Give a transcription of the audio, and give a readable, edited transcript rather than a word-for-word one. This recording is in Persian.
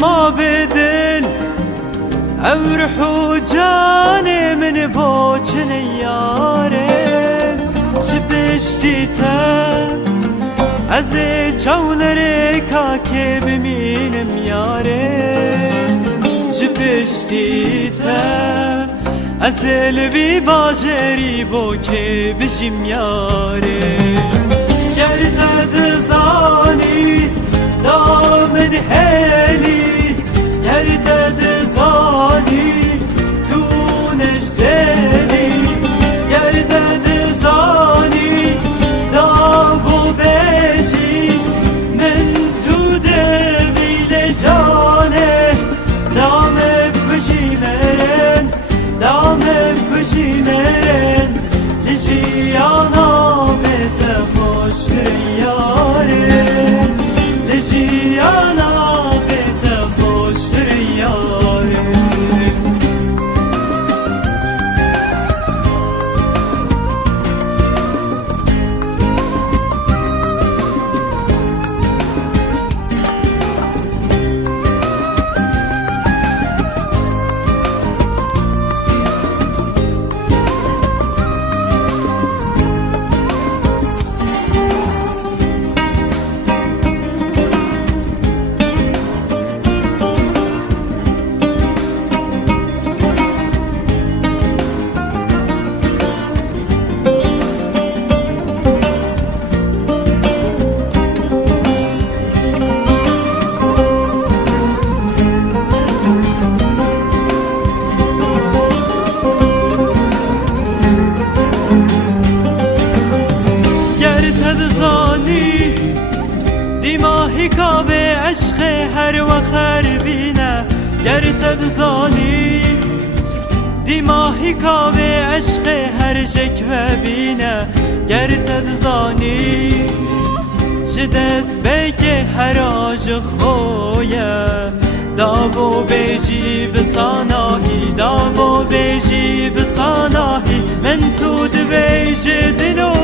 ما بدل او روح جاني من بوچن يارم جبشتي تا از چولر که ببینم یارم جبشتي تا از لبی باجری بو که بجیم یارم گرد زانی دامن هلی گرد زانی دونش دلی گرد زانی داغو بجی من تو دبیل جانه دام بجی مرن دام بجی مرن لجیانا بت خوش یاره لجیانا بت خوش یاره دیماهی کابه عشق هر وخر بینه گرتد زانی دیماهی کابه عشق هر جکوه بینه گرتد زانی جدس بگه هر آج خویه دابو بیجی بساناهی دابو بیجی بساناهی من تو دبیج دلو